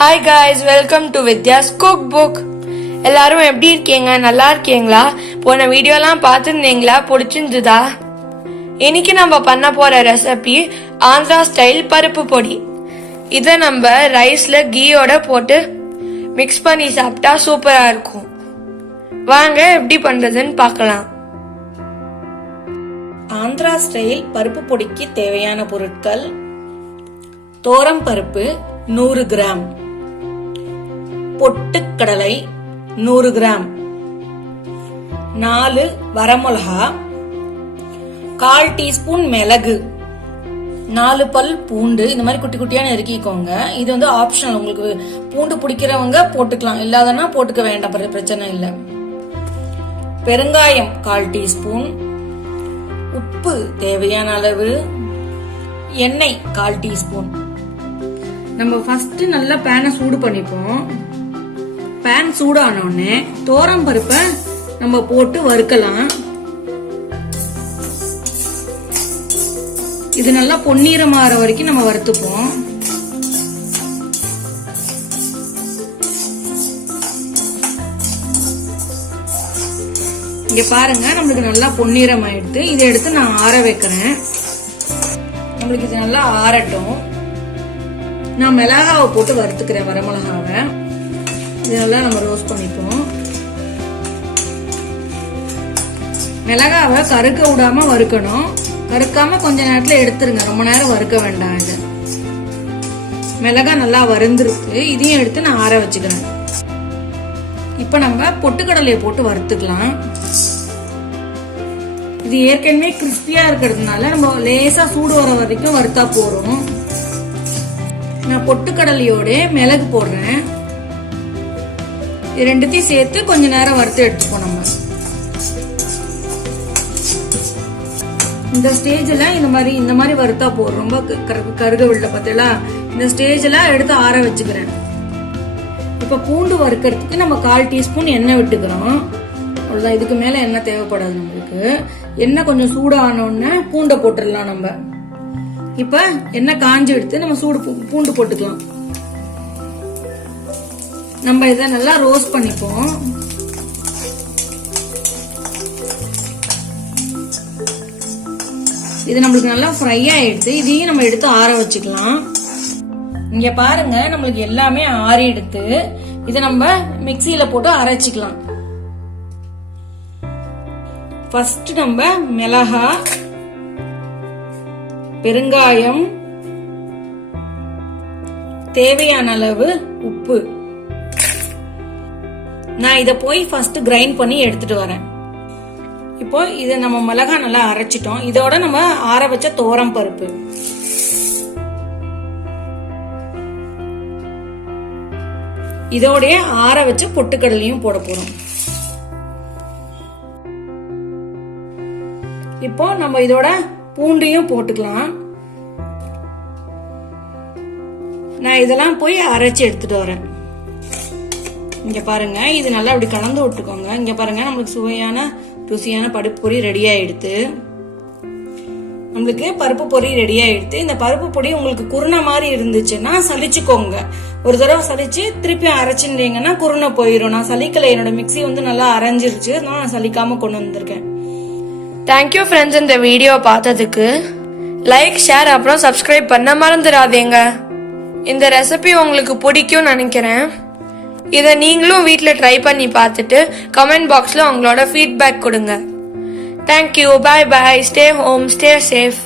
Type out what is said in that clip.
Hi guys, welcome to Vidya's cook book. எல்லாரும் எப்படி இருக்கீங்க? நல்லா இருக்கீங்களா? போன வீடியோலாம் பார்த்துருந்தீங்களா? பிடிச்சிருந்துதா? இன்னைக்கு நம்ம பண்ண போற ரெசிபி ஆந்திரா ஸ்டைல் பருப்பு பொடி. இதை நம்ம ரைஸ்ல கீயோட போட்டு மிக்ஸ் பண்ணி சாப்பிட்டா சூப்பரா இருக்கும். வாங்க எப்படி பண்றதுன்னு பார்க்கலாம். ஆந்திரா ஸ்டைல் பருப்பு பொடிக்கு தேவையான பொருட்கள்: தோரம் பருப்பு 100 கிராம், பொட்டுக்கடலை 100 கிராம், 4 வரமிளகா, 1/4 டீஸ்பூன் மிளகு, 4 பல் பூண்டு இந்த மாதிரி குட்டி குட்டியா நறுக்கிக்கோங்க. இது வந்து ஆப்ஷனல், உங்களுக்கு பூண்டு பிடிக்கிறவங்க போட்டுக்கலாம், இல்லாதனா போட்டுக்க வேண்டாம், பிரச்சனை இல்லை. பெருங்காயம் 1/4 டீஸ்பூன், உப்பு தேவையான அளவு, எண்ணெய் 1/4 டீஸ்பூன். நம்ம ஃபர்ஸ்ட் நல்லா பேனை சூடு பண்ணிப்போம். பேன் சூடானோடனே தோரம் பருப்பை நம்ம போட்டு வறுக்கலாம். இது நல்லா பொன்னிறம் ஆற வரைக்கும் நம்ம வறுத்துப்போம். இங்க பாருங்க, நம்மளுக்கு நல்லா பொன்னிறம் ஆயிடுது. இதை எடுத்து நான் ஆற வைக்கிறேன். நம்மளுக்கு இது நல்லா ஆறட்டும். நான் மிளகாவை போட்டு வறுத்துக்கிறேன், வரமிளகாவை. இதெல்லாம் நம்ம ரோஸ்ட் பண்ணிப்போம். மிளகாவை கருக்க விடாம வறுக்கணும். கருக்காம கொஞ்ச நேரத்துல எடுத்துருங்க, ரொம்ப நேரம் வறுக்க வேண்டாம். இது மிளகா நல்லா வறுந்துருக்கு. இதையும் எடுத்து நான் ஆற வச்சுக்கிறேன். இப்ப நம்ம பொட்டுக்கடலையை போட்டு வறுத்துக்கலாம். இது ஏற்கனவே கிறிஸ்பியா இருக்கிறதுனால நம்ம லேசா சூடு வர வரைக்கும் வறுத்தா போறோம். நான் பொட்டுக்கடலையோட மிளகு போடுறேன். இது ரெண்டுத்தையும் சேர்த்து கொஞ்ச நேரம் வறுத்து எடுத்துப்போம். நம்ம இந்த ஸ்டேஜ்ல இந்த மாதிரி வறுத்தா போறோம். ரொம்ப கருக வில்ல பார்த்தீங்களா? இந்த ஸ்டேஜ்ல எடுத்து ஆற வச்சுக்கிறேன். இப்ப பூண்டு வறுக்கிறதுக்கு நம்ம 1/4 டீஸ்பூன் எண்ணெய் விட்டுக்கிறோம். அவ்வளவுதான், இதுக்கு மேல எண்ணெய் தேவைப்படாது நம்மளுக்கு. எண்ணெய் கொஞ்சம் சூடானோடனே பூண்டை போட்டுடலாம். நம்ம இப்ப எண்ணெய் காஞ்சி எடுத்து நம்ம பூண்டு போட்டுக்கலாம். நம்ம இதை நல்லா ரோஸ்ட் பண்ணிப்போம். இது நம்மளுக்கு நல்லா ஃப்ரை ஆயிடுது. இதையும் நம்ம எடுத்து ஆற வச்சுக்கலாம். இங்க பாருங்க, நம்மளுக்கு எல்லாமே ஆறி எடுத்து இதை நம்ம மிக்சியில போட்டு அரைச்சிக்கலாம். ஃபர்ஸ்ட் நம்ம மிளகா, பெருங்காயம், தேவையான அளவு உப்பு. நான் இத போய் ஃபர்ஸ்ட் கிரைண்ட் பண்ணி எடுத்துட்டு வரேன். இப்போ இத நம்ம மிளகா நல்லா அரைச்சிட்டோம். இதோட நம்ம ஆற வச்ச தோரம் பருப்பு, இதோட ஆற வச்ச பொட்டுக்கடலையும் போட போறோம். இப்போ நம்ம இதோட பூண்டையும் போட்டுக்கலாம். நான் இதெல்லாம் போய் அரைச்சி எடுத்துட்டு வரேன். இங்க பாருங்க, இது நல்லா அப்படி கலந்து விட்டுக்கோங்க. இங்க பாருங்க, நம்மளுக்கு சுவையான ருசியான பருப்பு பொரி ரெடி ஆயிடுது. நம்மளுக்கு பருப்பு பொரி ரெடி ஆயிடுது. இந்த பருப்பு பொடி உங்களுக்கு குருணை மாதிரி இருந்துச்சுன்னா சலிச்சுக்கோங்க. ஒரு தடவை சலிச்சு திருப்பி அரைச்சுட்டீங்கன்னா குருணை போயிடும். நான் சலிக்கல, என்னோட மிக்சி வந்து நல்லா அரைஞ்சிருச்சு, நான் சலிக்காம கொண்டு வந்திருக்கேன். தேங்க்யூ ஃப்ரெண்ட்ஸ், இந்த வீடியோ பார்த்ததுக்கு. லைக், ஷேர், அப்புறம் சப்ஸ்கிரைப் பண்ண மறந்துடாதீங்க. இந்த ரெசிபி உங்களுக்கு பிடிக்கும் நினைக்கிறேன். இதை நீங்களும் வீட்டில் ட்ரை பண்ணி பார்த்துட்டு கமெண்ட் பாக்ஸில் உங்களோட ஃபீட்பேக் கொடுங்க. தேங்க்யூ, பாய் பாய், ஸ்டே ஹோம், ஸ்டே சேஃப்.